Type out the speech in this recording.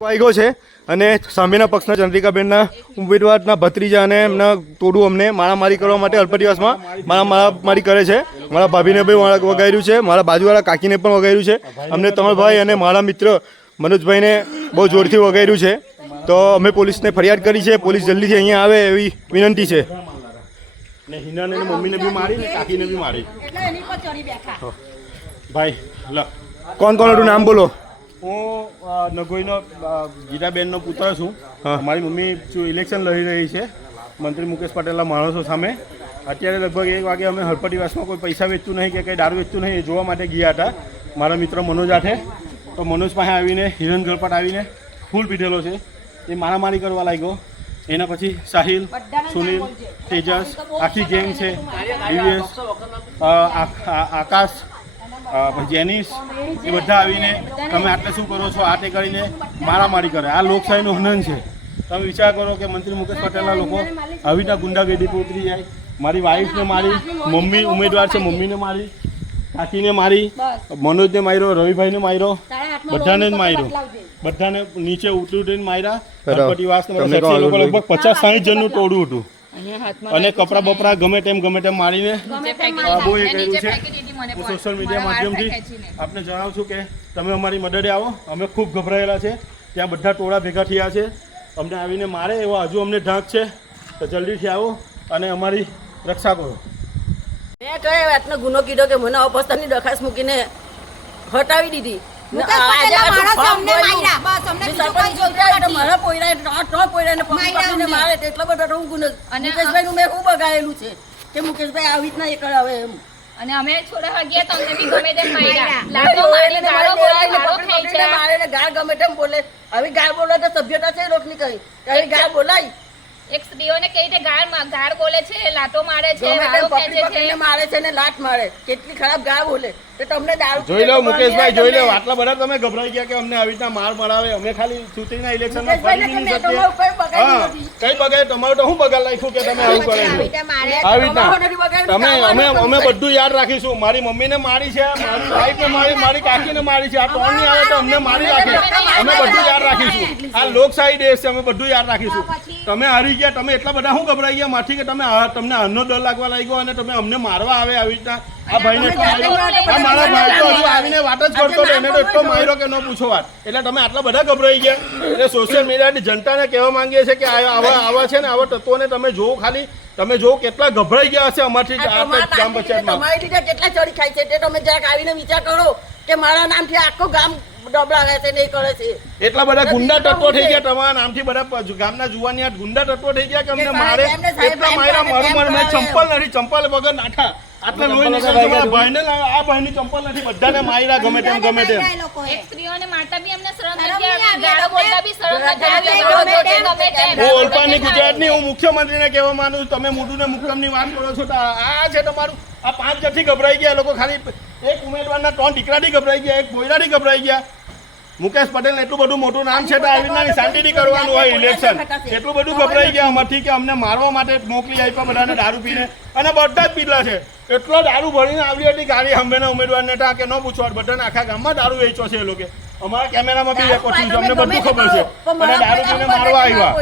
વાગ્યો છે અને સામેના પક્ષના ચંદ્રિકાબેનના ઉમેદવારના ભત્રીજા અને એમના તોડું અમને મારામારી કરવા માટે અલ્પદિવસમાં મારામારી કરે છે. મારા ભાભીને બી વગાડ્યું છે, મારા બાજુવાળા કાકીને પણ વગાડ્યું છે, અમને ત્રણ ભાઈ અને મારા મિત્ર મનોજભાઈને બહુ જોરથી વગાડ્યું છે. તો અમે પોલીસને ફરિયાદ કરી છે. પોલીસ જલ્દીથી અહીંયા આવે એવી વિનંતી છે. ને હિનાને મમ્મીને બી મારી ને કાકીને બી મારી. ભાઈ કોણ કોણ હતું નામ બોલો. હું નગોઈનો ગીતાબેનનો પુત્ર છું. મારી મમ્મી ઇલેક્શન લડી રહી છે મંત્રી મુકેશ પટેલના માણસો સામે. અત્યારે લગભગ 1 વાગે અમે હળપતિવાસમાં કોઈ પૈસા વેચતું નહીં કે કંઈ દારૂ વેચતું નહીં એ જોવા માટે ગયા હતા મારા મિત્ર મનોજ આઠે. તો મનોજ પાસે આવીને હિરન ગળપાટ આવીને ફૂલ પીધેલો છે. એ મારામારી કરવા લાગ્યો. એના પછી સાહિલ, સુનિલ, તેજસ, આખી ગેંગ છે, દિવ્યેશ, આકાશ, જેનિસ, એ બધા આવીને તમે આટલે શું કરો છો આ તે કરીને મારામારી કરે. આ લોકશાહીનું હનન છે. તમે વિચાર કરો કે મંત્રી મુકેશ પટેલના લોકો આવી રીતના ગુંડાગર્દી પર ઉતરી જાય. મારી વાઈફને મારી, મમ્મી ઉમેદવાર છે મમ્મીને મારી, કાકીને મારી, મનોજને માર્યો, રવિભાઈને માર્યો, બધાને જ માર્યો. બધાને નીચે ઉતરીને માર્યા. ગણપતિવાસ લોકો લગભગ 50-60 જણનું ટોળું હતું અને કપડા બપડા ગમે તેમ મારીને બહુ એ કર્યું છે. હું સોશિયલ મીડિયા માધ્યમથી આપને જણાવું છું કે તમે અમારી મદદે આવો. અમે ખૂબ ગભરાયેલા છે. ત્યાં બધા ટોળા ભેગા થયા છે. અમને આવીને મારે એવો હજુ અમને ઢાંક છે. તો જલ્દીથી આવો અને અમારી રક્ષા કરો. મેં કઈ વાતનો ગુનો કીધો કે મને અપસ્તાની દરખાસ્ત મૂકીને હટાવી દીધી. મુકેશભાઈ આવી રીતના એ કરાવે એમ. અને અમે છોડાવા ગયા તો અમને બી ગમે તેમ માર્યા. લાતો મારી ગાળો બોલાય ગાળ ગમે તેમ બોલે. આવી ગાળ બોલે તો સભ્યતા છે લોકોની કઈ આવી ગાળ બોલાય. એક સ્ત્રીઓને કઈ રીતે ગાળ બોલે છે, લાતો મારે છે, મારે છે ને લાત મારે. કેટલી ખરાબ ગાળ બોલે. તો તમને દારૂ જોઈ લો મુકેશભાઈ, જોઈ લો. આટલા બધા તમે ગભરાઈ ગયા કે અમને આવી રીતના માર મરાવે. અમે ખાલી ચૂંટણીના ઇલેક્શનમાં ફરી નહીં શકીએ. હા, કઈ બગાડ તમારું તો શું બગાડ નાખ્યું કે તમે આવું કરે છો? આવી રીતના અમે બધું યાદ રાખીશું. મારી મમ્મીને મારી છે, મારી વાઈફને મારી, મારી કાકીને મારી છે. આ ત્રણ ની આવે તો અમને મારી રાખે. અમે બધું યાદ રાખીશું. આ લોકશાહી દેશ છે. અમે બધું યાદ રાખીશું. તમે હારી ગયા. તમે એટલા બધા શું ગભરાઈ ગયા માથી કે તમને અન્નો ડર લાગવા લાગ્યો અને તમે અમને મારવા આવે આવી રીતના. આ ભાઈને મારા ભાઈ તો હજુ આવીને વાત જ કરતો હતો. એને તો એટલો માર્યો કે ન પૂછો વાત. એટલે તમે આટલા બધા ગભરાઈ ગયા. એટલે સોશિયલ મીડિયાની જનતાને કહેવા માંગીએ છીએ કે આવા છે ને આવા તત્વોને તમે જોવો. ખાલી તમે જોવો કેટલા ગભરાઈ ગયા હશે અમારથી ગ્રામ પંચાયતમાં. તમારી લીધે કેટલા ચડી ખાય છે તે તમે જરાક આવીને વિચાર કરો કે મારા નામથી આખું ગામ ડબલાવે છે ને એ કરે છે. એટલા બધા ગુંડા તત્વો થઈ ગયા તમારા નામથી. બધા ગામના જુવાની ગુંડા તત્વો થઈ ગયા કે અમને મારે એટલા માર્યા. મારું ચંપલ નથી, ચંપલ વગર નાઠા. આટલા લોહી નીકળ્યું. ભાઈને આ ભાઈની ચંપલ નથી. બધાને માર્યા ગમે તેમ ગમે તેમ. એક સ્ત્રીઓને મારતા બી અમને શરમ નથી આવતી. ગાળો બોલતા બી શરમ નથી આવતી. હું ઓલપાડની ગુજરાતની હું મુખ્યમંત્રીને કહેવા માંગુ છું. તમે મોઢું ને મુક્કમની વાત કરો છો. આ છે તમારું. આ 5 જણથી ગભરાઈ ગયા લોકો. ખાલી એક ઉમેદવારના 3 દીકરાથી ગભરાઈ ગયા, એક પોયરાથી ગભરાઈ ગયા. મુકેશ પટેલ એટલું બધું મોટું નામ છે તો આવી રીતના શાંતિથી કરવાનું હોય ઇલેક્શન. એટલું બધું ગભરાઈ ગયા અમારથી કે અમને મારવા માટે મોકલી આપ્યા બધાને દારૂ પીને. અને બધા જ પીધલા છે. એટલો દારૂ ભરીને આવી હતી ગાડી અંબેના ઉમેદવારને કે ન પૂછવા. બધાને આખા ગામમાં દારૂ વેચો છે એ લોકો. અમારા કેમેરામાં બી રેકોર્ડ છે. અમને બધું ખબર છે. અને દારૂ પીને મારવા આવ્યા.